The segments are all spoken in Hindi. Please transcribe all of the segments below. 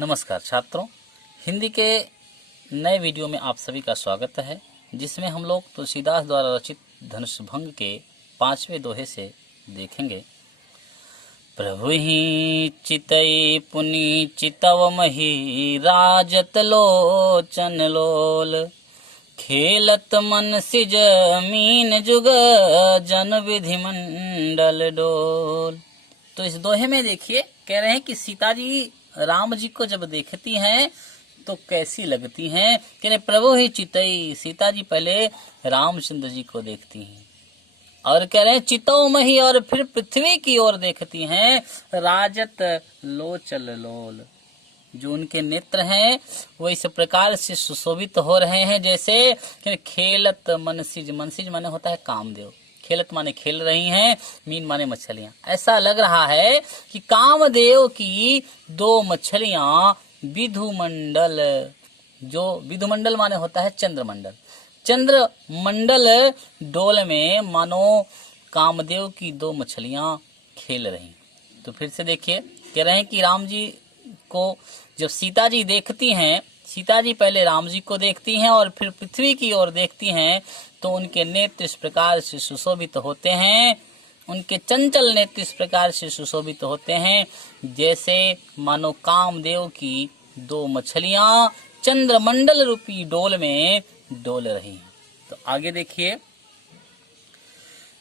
नमस्कार छात्रों, हिंदी के नए वीडियो में आप सभी का स्वागत है, जिसमें हम लोग तुलसीदास द्वारा रचित धनुष भंग के 5वें दोहे से देखेंगे। प्रभु ही चितई पुनि चितव मही राजत लोचन लोल, खेलत मन सिज मीन जुग जन विधि मंडल डोल। तो इस दोहे में देखिए, कह रहे हैं कि सीता जी राम जी को जब देखती हैं तो कैसी लगती हैं। कह रहे प्रभु ही चितई, सीता जी पहले रामचंद्र जी को देखती हैं और कह रहे हैं चितौ मही, और फिर पृथ्वी की ओर देखती हैं। राजत लोचल लोल, जो उनके नेत्र हैं वो इस प्रकार से सुशोभित हो रहे हैं जैसे खेलत मनसिज, मनसिज माने होता है कामदेव, खेलत माने खेल रही हैं, मीन माने मछलियां। ऐसा लग रहा है कि कामदेव की दो मछलियां विधुमंडल, जो विधुमंडल माने होता है चंद्रमंडल, चंद्रमंडल डोल में मानो कामदेव की दो मछलियां खेल रही। तो फिर से देखिए, कह रहे हैं कि राम जी को जब सीता जी देखती हैं, सीता जी पहले राम जी को देखती हैं और फिर पृथ्वी की ओर देखती हैं, तो उनके नेत्र इस प्रकार से सुशोभित होते हैं, उनके चंचल नेत्र इस प्रकार से सुशोभित होते हैं जैसे मानो कामदेव की दो मछलियां चंद्रमंडल रूपी डोल में डोल रही हैं। तो आगे देखिए,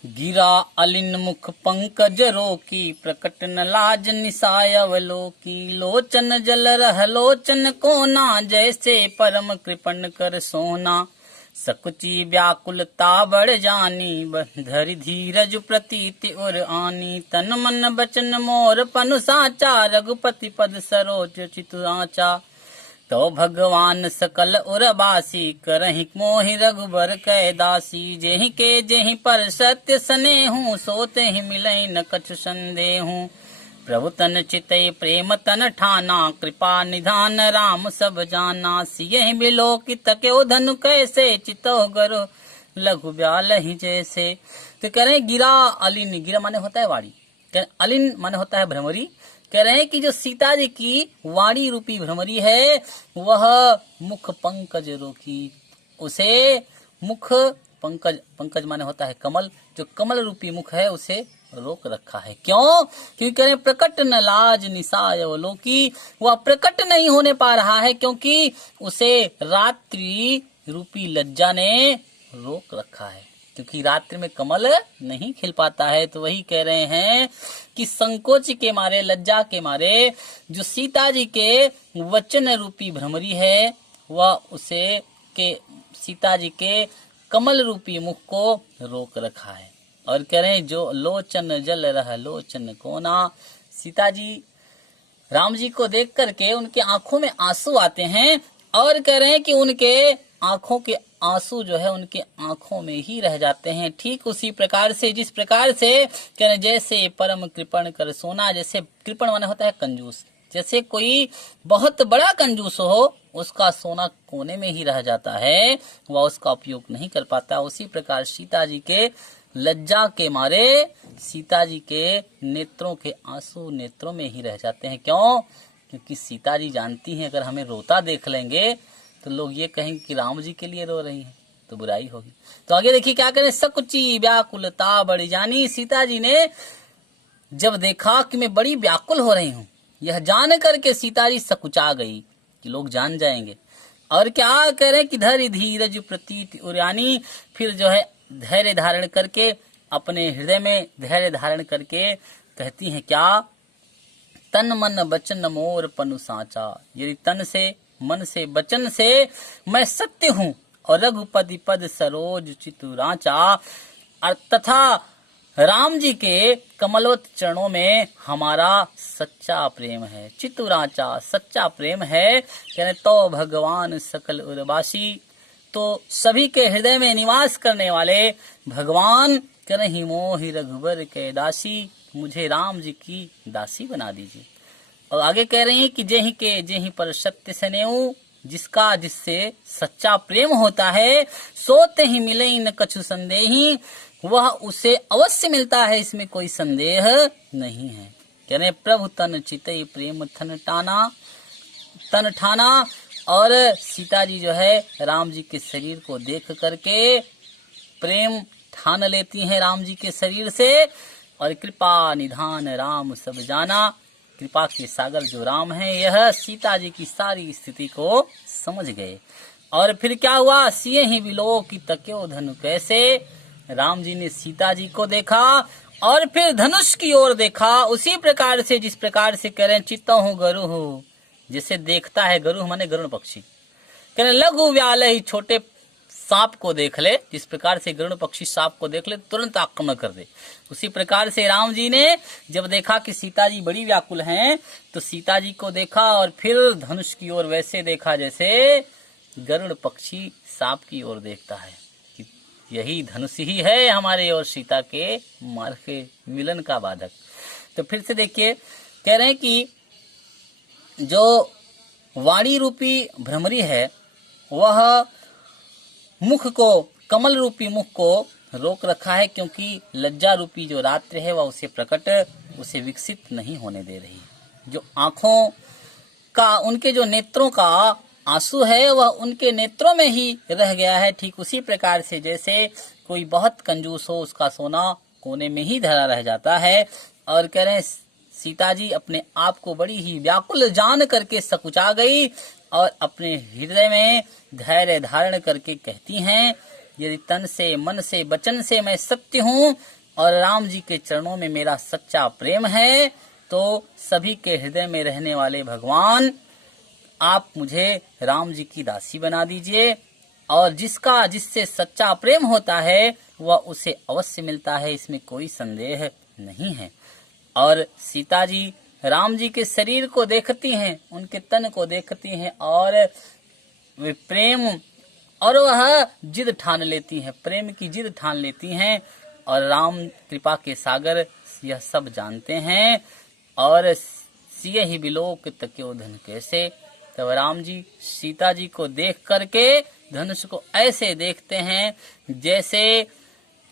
गिरा अलिन मुख पंकज रोकी, प्रकट न लाज निसाय अवलोकी, लोचन जल रह लोचन कोना, जैसे परम कृपण कर सोना, सकुची व्याकुलता बढ़ जानी, धरि धीरज प्रतीति उर आनी, तन मन बचन मोर पनु साचा, रघुपति पद सरोज चितुराचा, तो भगवान सकल उरबासी, करहि मोहि रघुबर कै दासी, जेहि के जेहि पर सत्य स्नेहु, सोते ही मिलई न कछु संदेहु, प्रभु तन चितई प्रेम तन ठाना, कृपा निधान राम सब जाना, सियहि बिलोकित के धनु कैसे, चितो गरो लघु ब्याल ही जैसे। तो कह रहे हैं गिरा अलिन, गिरा माने होता है वाणी, अलिन माने होता है भ्रमरी। कह रहे हैं कि जो सीता जी की वाणी रूपी भ्रमरी है वह मुख पंकज रोकी, उसे मुख पंकज, पंकज माने होता है कमल, जो कमल रूपी मुख है उसे रोक रखा है। क्यों? क्योंकि कह रहे प्रकट न लाज निसाय अवलोकी, वह प्रकट नहीं होने पा रहा है क्योंकि उसे रात्रि रूपी लज्जा ने रोक रखा है, क्योंकि रात्रि में कमल नहीं खिल पाता है। तो वही कह रहे हैं कि संकोच के मारे, लज्जा के मारे जो सीता जी के वचन रूपी भ्रमरी है वह उसे के सीता जी के कमल रूपी मुख को रोक रखा है। और कह रहे हैं जो लोचन जल रह लोचन कोना, सीता जी राम जी को देख करके उनके आंखों में आंसू आते हैं और कह रहे हैं कि उनके आंखों के आंसू जो है उनके आंखों में ही रह जाते हैं। ठीक उसी प्रकार से, जिस प्रकार से कह रहे जैसे परम कृपण कर सोना, जैसे कृपण माने होता है कंजूस, जैसे कोई बहुत बड़ा कंजूस हो उसका सोना कोने में ही रह जाता है, वह उसका उपयोग नहीं कर पाता। उसी प्रकार सीता जी के लज्जा के मारे सीता जी के नेत्रों के आंसू नेत्रों में ही रह जाते हैं। क्यों? क्योंकि सीता जी जानती हैं अगर हमें रोता देख लेंगे तो लोग ये कहेंगे कि राम जी के लिए रो रही हैं, तो बुराई होगी। तो आगे देखिए क्या करें, सकुची व्याकुलता बढ़ जानी, सीता जी ने जब देखा कि मैं बड़ी व्याकुल हो रही हूँ, यह जान करके सीता जी सकुचा गई कि लोग जान जाएंगे। और क्या कह रहे कि धैर्य धीरज प्रतीति उर्यानी, फिर जो है धैर्य धारण करके, अपने हृदय में धैर्य धारण करके कहती हैं क्या, तन मन बचन मोर पनु साचा, यदि तन से मन से वचन से मैं सत्य हूँ, और रघुपति पद सरोज चितुराचा, तथा राम जी के कमलवत चरणों में हमारा सच्चा प्रेम है। चितुराचा सच्चा प्रेम है। कहने तो भगवान सकल उर्वासी, तो सभी के हृदय में निवास करने वाले भगवान करहि मोहि रघुबर के दासी, मुझे राम जी की दासी बना दीजिए। और आगे कह रही हैं कि जेहि के जेहि पर सत्य स्नेहु, जिसका जिससे सच्चा प्रेम होता है, सोते ही मिले न कछु संदेही, वह उसे अवश्य मिलता है, इसमें कोई संदेह नहीं है। कह रहे प्रभु तन चितई प्रेम थन टाना, तन ठाना और सीता जी जो है राम जी के शरीर को देख करके प्रेम ठान लेती हैं राम जी के शरीर से। और कृपा निधान राम सब जाना, कृपा के सागर जो राम हैं यह सीता जी की सारी स्थिति को समझ गए। और फिर क्या हुआ, सिए ही बिलो की तक्यो धनु कैसे, राम जी ने सीता जी को देखा और फिर धनुष की ओर देखा, उसी प्रकार से जिस प्रकार से कह रहे हैं चित्ता हूँ गरु हूँ, जैसे देखता है गरु माने गरुण पक्षी, कह रहे लघु व्याल ही छोटे सांप को देख ले, जिस प्रकार से गरुड़ पक्षी सांप को देख ले तुरंत आक्रमण कर दे, उसी प्रकार से राम जी ने जब देखा कि सीता जी बड़ी व्याकुल हैं तो सीता जी को देखा और फिर धनुष की ओर वैसे देखा जैसे गरुड़ पक्षी सांप की ओर देखता है कि यही धनुष ही है हमारे और सीता के मार्ग के मिलन का बाधक। तो फिर से देखिए कह रहे हैं कि जो वाणी रूपी भ्रमरी है वह मुख को, कमल रूपी मुख को रोक रखा है, क्योंकि लज्जा रूपी जो रात्र है वह उसे विकसित नहीं होने दे रही। जो आंखों का, उनके जो नेत्रों का आंसू है वह उनके नेत्रों में ही रह गया है। ठीक उसी प्रकार से जैसे कोई बहुत कंजूस हो, उसका सोना कोने में ही धरा रह जाता है। और कह रहे हैं सीता जी अपने आप को बड़ी ही व्याकुल जान करके सकुचा गई और अपने हृदय में धैर्य धारण करके कहती हैं, यदि तन से, मन से, वचन से मैं सत्य हूँ और राम जी के चरणों में मेरा सच्चा प्रेम है, तो सभी के हृदय में रहने वाले भगवान आप मुझे राम जी की दासी बना दीजिए। और जिससे सच्चा प्रेम होता है वह उसे अवश्य मिलता है, इसमें कोई संदेह नहीं है। और सीता जी राम जी के शरीर को देखती हैं, उनके तन को देखती हैं और वे प्रेम और वह जिद ठान लेती हैं, प्रेम की जिद ठान लेती हैं। और राम कृपा के सागर यह सब जानते हैं। और सिए ही बिलोक तक्यो धन कैसे, तब राम जी सीता जी को देख करके धनुष को ऐसे देखते हैं जैसे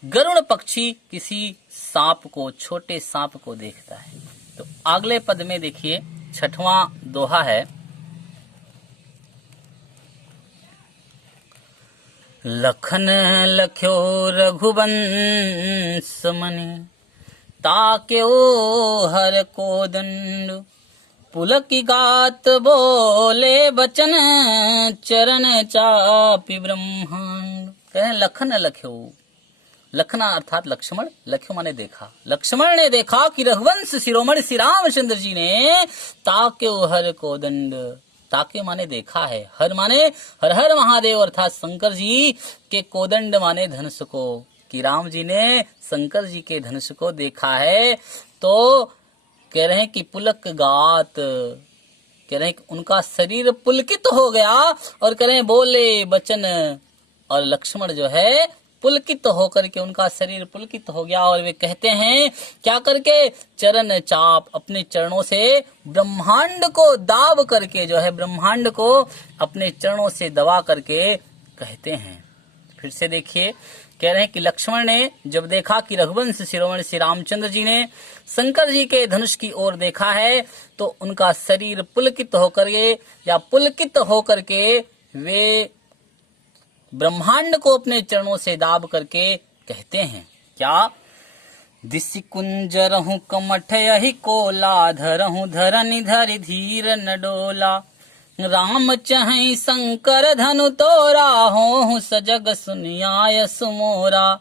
गरुड़ पक्षी किसी सांप को, छोटे सांप को देखता है। तो अगले पद में देखिए 6वां दोहा है, लखन लख्यो रघुवंश मनि, ताक्यो हर कोदंड, पुलकी गात बोले बचन, चरण चापि ब्रह्मांड। कहें लखन लख्यो, लखना अर्थात लक्ष्मण, लख्यो माने देखा, लक्ष्मण ने देखा कि रघुवंश शिरोमणि श्री रामचंद्र जी ने ताक्यो हर कोदंड, ताके माने देखा है, हर माने हर हर महादेव अर्थात शंकर जी के कोदंड माने धनुष को, कि राम जी ने शंकर जी के धनुष को देखा है। तो कह रहे हैं कि पुलक गात, कह रहे हैं कि उनका शरीर पुलकित हो गया और कह रहे हैं बोले बचन, और लक्ष्मण जो है पुलकित होकर के उनका शरीर पुलकित हो गया और वे कहते हैं क्या करके, चरण चाप, अपने चरणों से ब्रह्मांड को दाब करके, जो है ब्रह्मांड को अपने चरणों से दबा करके कहते हैं। फिर से देखिए कह रहे हैं कि लक्ष्मण ने जब देखा कि रघुवंश शिरोमणि श्री रामचंद्र जी ने शंकर जी के धनुष की ओर देखा है तो उनका शरीर पुलकित होकर के या पुलकित होकर के वे ब्रह्मांड को अपने चरणों से दाब करके कहते हैं क्या, दिसि कुंजरहु कमठ यही कोला, धरहु धरनि धरि धीर न डोला, राम चहई शंकर धनु तोरा, हो सजग सुनियाय सुमोरा,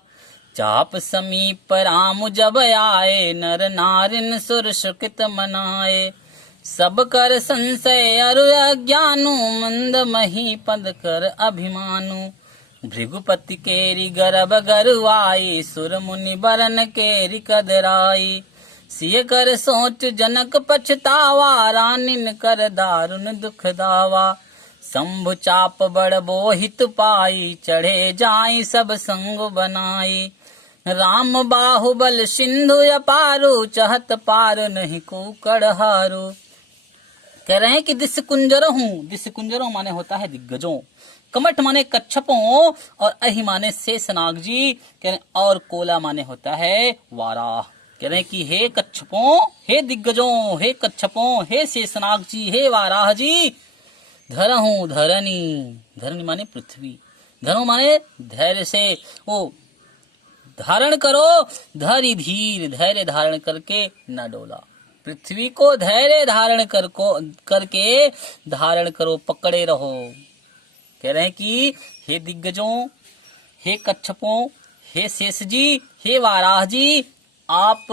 चाप समीप राम जब आए, नर नारिन सुर सुकृत मनाए, सब कर संशय अरु अज्ञानु, मंद मही पद कर अभिमानु, भृगुपति केरी गर्भ गरुआई, सुर मुनि बरन केरी कदराई, सिय कर सोच जनक पछतावा, रानिन कर दारुन दुख दावा, शंभु चाप बड़ बोहित पाई, चढ़े जाई सब संग बनाई, राम बाहुबल सिंधु अपारु, चहत पार नहीं को कड़हारू। कह रहे हैं कि दिस कुंजरों माने होता है दिग्गजों, कमठ माने कच्छपों और अहि माने शेषनाग जी, कह रहे और कोला माने होता है वाराह। कह रहे हैं कि हे कच्छपों, हे दिग्गजों, हे कच्छपों, हे शेषनाग जी, हे वाराह जी, धरहूं धरनी, धरनी माने पृथ्वी, धरो माने धैर्य से, वो धारण करो, धरि धीर, धैर्य धारण करके न डोला। पृथ्वी को धैर्य धारण करके धारण करो, पकड़े रहो। कह रहे हैं कि हे दिग्गजों, हे कच्छपों, हे शेष जी, हे वाराह जी, आप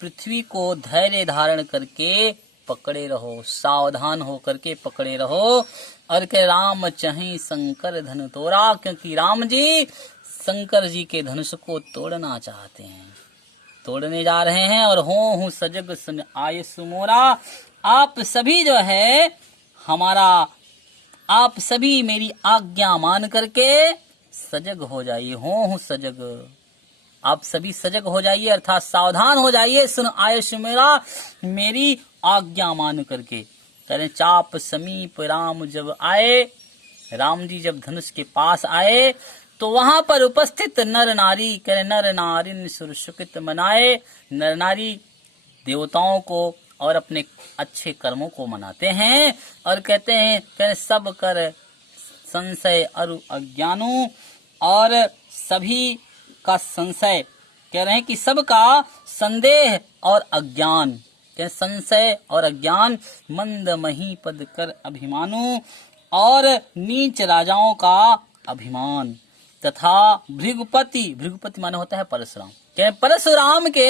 पृथ्वी को धैर्य धारण करके पकड़े रहो, सावधान होकर के पकड़े रहो। और के राम चाहे शंकर धन तोड़ा, क्योंकि राम जी शंकर जी के धनुष को तोड़ना चाहते हैं, तोड़ने जा रहे हैं। और हो सजग सुन आय सुमोरा, आप सभी जो है हमारा, आप सभी मेरी आज्ञा मान करके सजग हो जाइए। हो सजग, आप सभी सजग हो जाइए, अर्थात सावधान हो जाइए। सुन आयुष मेरा, मेरी आज्ञा मान करके। करें चाप समीप राम जब आए, राम जी जब धनुष के पास आए तो वहां पर उपस्थित नर नारी, करें नर नारी सुर सुकृत मनाए, नर नारी देवताओं को और अपने अच्छे कर्मों को मनाते हैं। और कहते हैं करें सब कर संशय अरु अज्ञानु, और सभी का संशय, कह रहे हैं कि सबका संदेह और अज्ञान, कह संशय और अज्ञान, मंद मही पद कर अभिमानु, और नीच राजाओं का अभिमान, तथा भृगुपति, भृगुपति माने होता है परशुराम, कह परशुराम के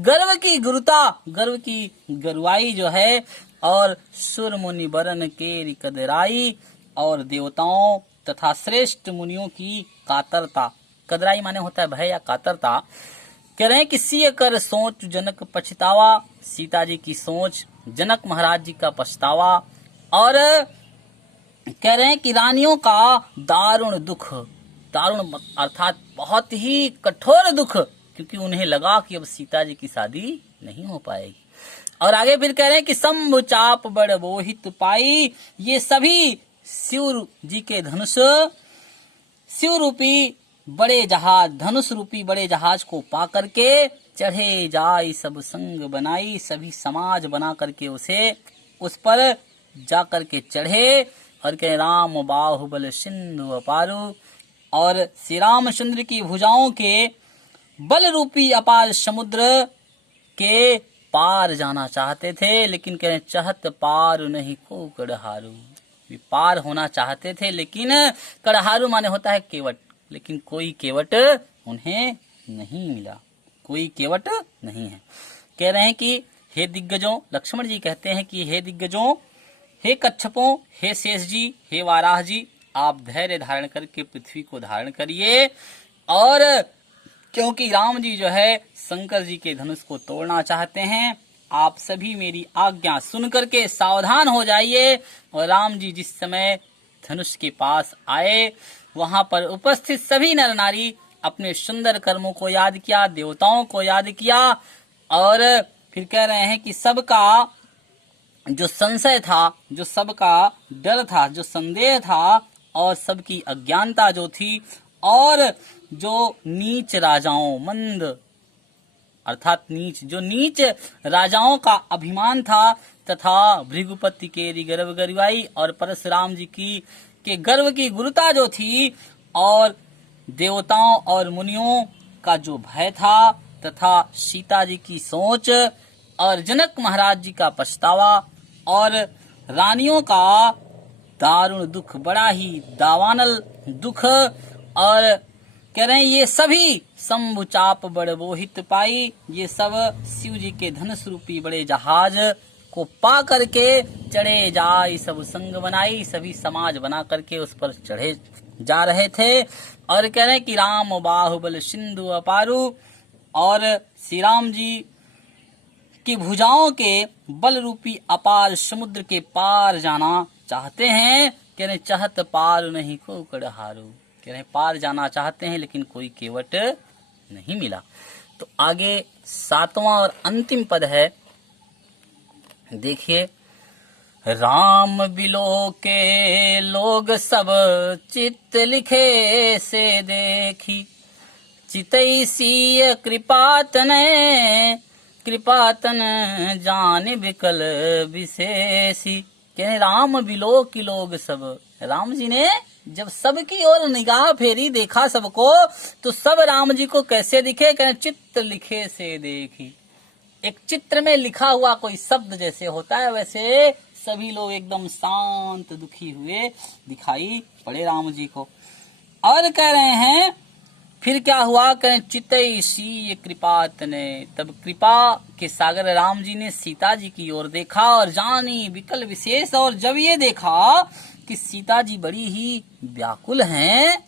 गर्व की गुरुता, गर्व की गरुआई जो है, और सुर मुनि बरन के रिकदराई, और देवताओं तथा श्रेष्ठ मुनियों की कातरता, कदराई माने होता है भय या कातरता। कह रहे हैं कि सीय कर सोच जनक पछतावा, सीता जी की सोच, जनक महाराज जी का पछतावा। और कह रहे हैं कि रानियों का दारुण दुख, दारुण अर्थात बहुत ही कठोर दुख, क्योंकि उन्हें लगा कि अब सीता जी की शादी नहीं हो पाएगी। और आगे फिर कह रहे हैं कि शंभु चाप बड़ बोहित पाई, ये सभी शिव जी के धनुष, शिव रूपी बड़े जहाज, धनुष रूपी बड़े जहाज को पा करके चढ़े जाई सब संग बनाई, सभी समाज बना करके उसे, उस पर जा करके चढ़े। और कह राम बाहुबल सिंधु अपारु, और श्री रामचंद्र की भुजाओं के बल रूपी अपार समुद्र के पार जाना चाहते थे, लेकिन कह रहे चाहत पार नहीं को कड़हारू, पार होना चाहते थे लेकिन कड़हारू माने होता है केवट, लेकिन कोई केवट उन्हें नहीं मिला, कोई केवट नहीं है। कह रहे हैं कि हे दिग्गजों, लक्ष्मण जी कहते हैं कि हे दिग्गजों, हे कच्छपों, हे शेष जी, हे वाराह जी, आप धैर्य धारण करके पृथ्वी को धारण करिए। और क्योंकि राम जी जो है शंकर जी के धनुष को तोड़ना चाहते हैं, आप सभी मेरी आज्ञा सुन करके सावधान हो जाइए। और राम जी जिस समय धनुष के पास आए, वहां पर उपस्थित सभी नर नारी अपने सुंदर कर्मों को याद किया, देवताओं को याद किया। और फिर कह रहे हैं कि सबका जो संशय था, जो सबका डर था, जो संदेह था, और सबकी अज्ञानता जो थी, और जो नीच राजाओं, मंद अर्थात नीच, जो नीच राजाओं का अभिमान था, तथा भृगुपति के गर्व गरुआई, और परशुराम जी की के गर्व की गुरुता जो थी, और देवताओं और मुनियों का जो भय था, तथा सीता जी की सोच, और जनक महाराज जी का पछतावा, और रानियों का दारुण दुख, बड़ा ही दावानल दुख। और कह रहे हैं ये सभी शंभु चाप बड़ बोहित पाई, ये सब शिव जी के धनुष रूपी बड़े जहाज को पा करके चढ़े जाई सब संग बनाई, सभी समाज बना करके उस पर चढ़े जा रहे थे। और कह रहे हैं कि राम बाहुबल सिंधु अपारु, और श्री राम जी की भुजाओं के बल रूपी अपार समुद्र के पार जाना चाहते हैं। कह रहे चाहत पार नहीं को कड़हारू, कह रहे पार जाना चाहते हैं लेकिन कोई केवट नहीं मिला। तो आगे 7वां और अंतिम पद है, देखिए, राम बिलो के लोग सब चित्त लिखे से देखी, चितैसी कृपातन जान विकल विशेषी, कहने राम बिलो की लोग सब। राम जी ने जब सबकी ओर निगाह फेरी, देखा सबको, तो सब राम जी को कैसे दिखे? कहने चित्त लिखे से देखी। एक चित्र में लिखा हुआ कोई शब्द जैसे होता है, वैसे सभी लोग एकदम शांत दुखी हुए दिखाई पड़े राम जी को। और कह रहे हैं फिर क्या हुआ? कहें चितई सी कृपा तने। तब कृपा के सागर राम जी ने सीता जी की ओर देखा और जानी विकल विशेष। और जब ये देखा कि सीता जी बड़ी ही व्याकुल हैं,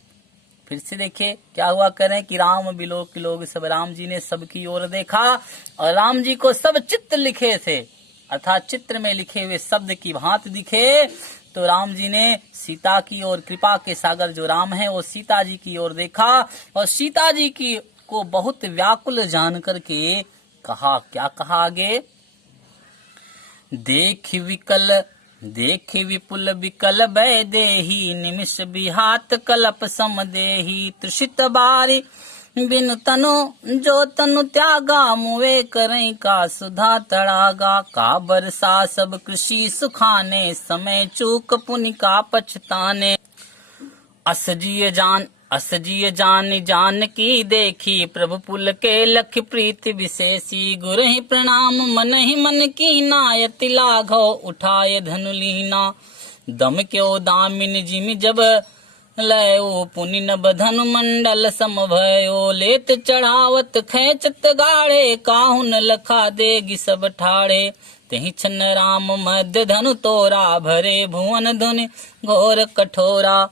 फिर से देखे क्या हुआ? करें कि राम बिलो के लोग सब। राम जी ने सबकी ओर देखा और राम जी को सब चित्र लिखे थे, अर्थात चित्र में लिखे हुए शब्द की भांति दिखे। तो राम जी ने सीता की ओर, कृपा के सागर जो राम है वो सीता जी की ओर देखा और सीता जी की को बहुत व्याकुल जान करके कहा। क्या कहा आगे? देख विपुल विकल भय देही, निमिष बिहात कलप सम देही। तृषित बारी बिन तनु जो तनु त्यागा, मुए करई का सुधा तड़ागा। का बरसा सब कृषि सुखाने, समय चूक पुनि का पछताने। असजिय जान की देखी, प्रभु पुल के लख प्रीति विशेषी। गुरु ही प्रणाम मन ही मन की नायति लाघव, उठाए धनु लीना। दम क्यों दामिन जिमि जब लयो, पुनि नभ धनु मंडल सम भयो। लेत चढ़ावत खेचत गाड़े, काहुन लखा देगी सब ठाड़े। तेहि छन राम मध्य धनु तोरा, भरे भुवन धुनि घोर कठोरा।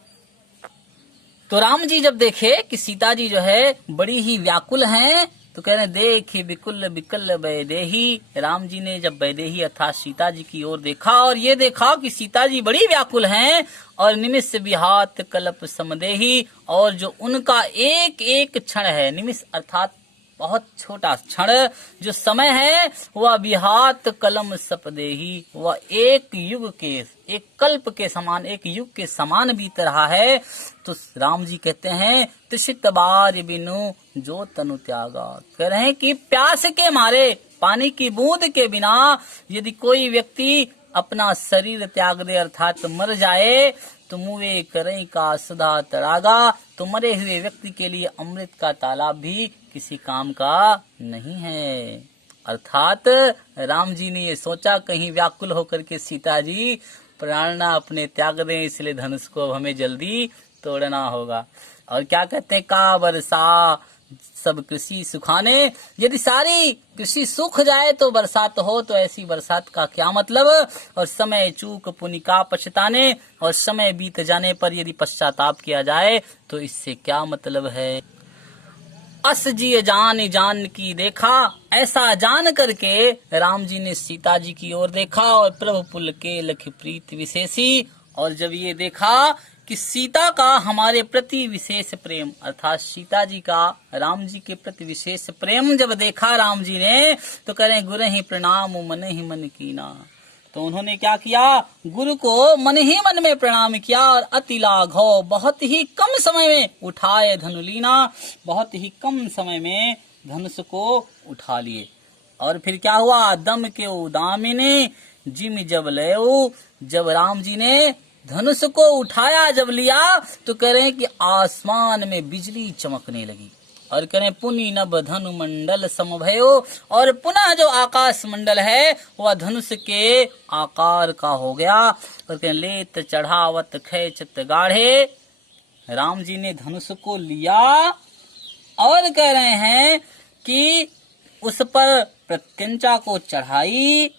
तो राम जी जब देखे कि सीता जी जो है बड़ी ही व्याकुल हैं, तो कह रहे देखे बिकुल बिकल वैदेही। राम जी ने जब वैदेही अर्थात सीता जी की ओर देखा और ये देखा कि सीता जी बड़ी व्याकुल हैं और निमिष बिहात कल्प समदेही, और जो उनका एक एक क्षण है, निमिष अर्थात बहुत छोटा क्षण, जो समय है वह बिहात कलम सपदेही, वह एक युग के, एक कल्प के समान, एक युग के समान बीत रहा है। तो राम जी कहते हैं तृषित बार बिनु जो तनु त्यागा। कह रहे हैं कि प्यास के मारे, पानी की बूंद के बिना यदि कोई व्यक्ति अपना शरीर त्याग दे अर्थात मर जाए, तो मुए करई का सुधा तड़ागा। तो मरे हुए व्यक्ति के लिए अमृत का तालाब भी किसी काम का नहीं है। अर्थात राम जी ने ये सोचा कहीं व्याकुल होकर के सीता जी प्राण ना अपने त्याग दें, इसलिए धनुष को अब हमें जल्दी तोड़ना होगा। और क्या कहते हैं? का बरसा सब कृषि सुखाने। यदि सारी कृषि सूख जाए तो बरसात हो, तो ऐसी बरसात का क्या मतलब? और समय चूक पुनि का पछताने, और समय बीत जाने पर यदि पश्चाताप किया जाए तो इससे क्या मतलब है? अस जी जान की देखा। ऐसा जान करके राम जी ने सीता जी की ओर देखा और प्रभु पुल के लख प्रीत विशेषी। और जब ये देखा कि सीता का हमारे प्रति विशेष प्रेम, अर्थात सीता जी का राम जी के प्रति विशेष प्रेम जब देखा राम जी ने, तो कह रहे गुरु ही प्रणाम मन ही मन कीना। तो उन्होंने क्या किया? गुरु को मन ही मन में प्रणाम किया और अति लाघव, बहुत ही कम समय में उठाए धनु लीना, बहुत ही कम समय में धनुष को उठा लिए। और फिर क्या हुआ? दम के दामिनी जिम जब लयो। जब राम जी ने धनुष को उठाया, जब लिया, तो कह रहे हैं कि आसमान में बिजली चमकने लगी। और कह रहे पुनि नभ धनु मंडल समभयो। और पुनः जो आकाश मंडल है वह धनुष के आकार का हो गया। और कह लेत चढ़ावत खेचत गाढ़े। राम जी ने धनुष को लिया और कह रहे हैं कि उस पर प्रत्यंचा को चढ़ाई,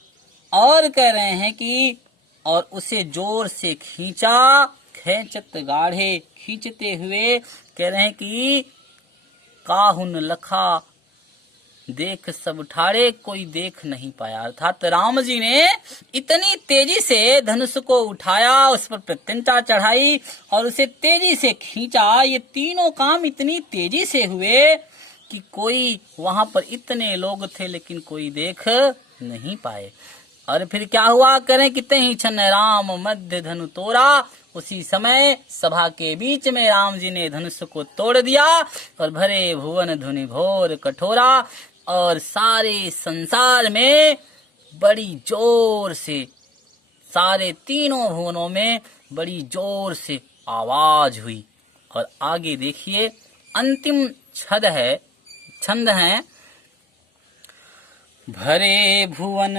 और कह रहे हैं कि और उसे जोर से खींचा। खेचत गाढ़े, खींचते हुए कह रहे हैं कि काहुन लखा देख सब ठाड़े, कोई देख नहीं पाया। अर्थात राम जी ने इतनी तेजी से धनुष को उठाया, उस पर प्रत्यंचा चढ़ाई और उसे तेजी से खींचा। ये तीनों काम इतनी तेजी से हुए कि कोई, वहां पर इतने लोग थे लेकिन कोई देख नहीं पाए। और फिर क्या हुआ? करें कितने ही छन राम मध्य धनु तोरा। उसी समय सभा के बीच में राम जी ने धनुष को तोड़ दिया और भरे भुवन धुनि घोर कठोरा। और सारे संसार में बड़ी जोर से सारे तीनों भुवनों में बड़ी जोर से आवाज हुई। और आगे देखिए अंतिम छंद है, भरे भुवन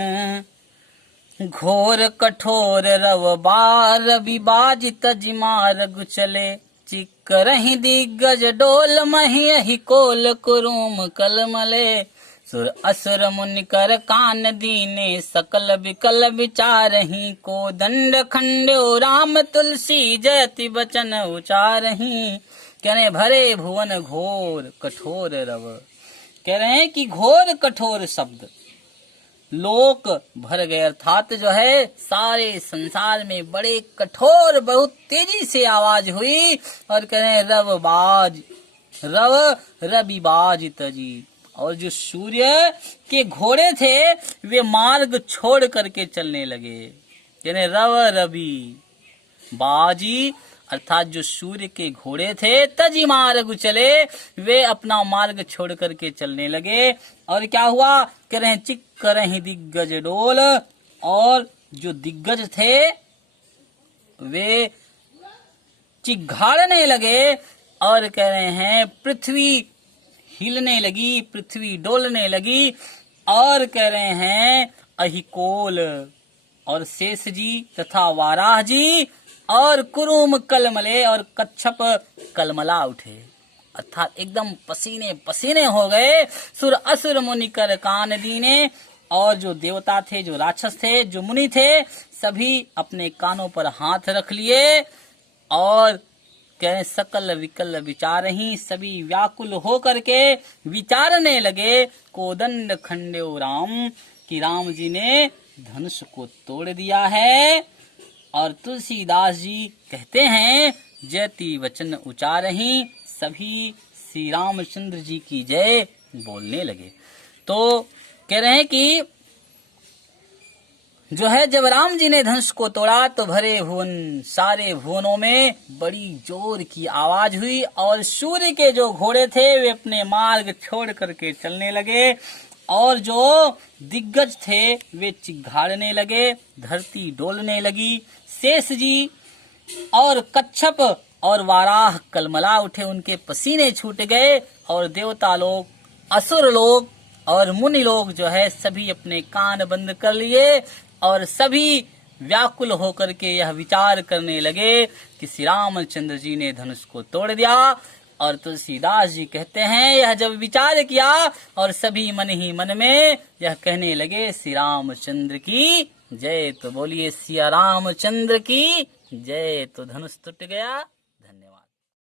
घोर कठोर रव बार विभाजित जिमार्ग चले, चिक रही दिग्गज डोल मही कोल कुरुम कलमले, सुर असुर मुनि कर कान दीने सकल विकल विचारही, को दंड खंड्यो राम तुलसी जयति बचन उचारही। कह रहे भरे भुवन घोर कठोर रव, कह रहे हैं कि घोर कठोर शब्द लोक भर गए, अर्थात जो है सारे संसार में बड़े कठोर बहुत तेजी से आवाज हुई। और कह रहे रविबाज तजी, और जो सूर्य के घोड़े थे वे मार्ग छोड़ करके चलने लगे। यानी रवि बाजी अर्थात जो सूर्य के घोड़े थे तजी मार्ग चले, वे अपना मार्ग छोड़ करके चलने लगे। और क्या हुआ, कह रहे चिक करहि दिग्गज डोल, और जो दिग्गज थे वे चिघाड़ने लगे। और कह रहे हैं पृथ्वी हिलने लगी, पृथ्वी डोलने लगी। और कह रहे हैं अहिकोल और शेष जी तथा वाराह जी और कुरुम कलमले और कच्छप कलमला उठे, अर्थात एकदम पसीने पसीने हो गए। सुर असुर मुनि कर कान दीने, और जो देवता थे, जो राक्षस थे, जो मुनि थे, सभी अपने कानों पर हाथ रख लिए। और कह सकल विकल विचारही, सभी व्याकुल हो करके विचारने लगे। कोदंड खंड्यो राम, कि राम जी ने धनुष को तोड़ दिया है। और तुलसीदास जी कहते हैं जयति वचन उचारही, सभी श्री रामचंद्र जी की जय बोलने लगे। तो कह रहे हैं कि जो है जब राम जी ने धनुष को तोड़ा तो भरे भुवन, सारे भुवनों में बड़ी जोर की आवाज हुई। और सूर्य के जो घोड़े थे वे अपने मार्ग छोड़ करके चलने लगे। और जो दिग्गज थे वे चिघाड़ने लगे, धरती डोलने लगी। शेष जी और कच्छप और वाराह कलमला उठे, उनके पसीने छूट गए। और देवता लोग, असुर लोग और मुनि लोग जो है सभी अपने कान बंद कर लिए और सभी व्याकुल होकर के यह विचार करने लगे कि श्री रामचंद्र जी ने धनुष को तोड़ दिया। और तुलसीदास जी कहते हैं यह जब विचार किया और सभी मन ही मन में यह कहने लगे श्री रामचंद्र की जय। तो बोलिए सिया रामचंद्र की जय। तो धनुष टूट गया। धन्यवाद।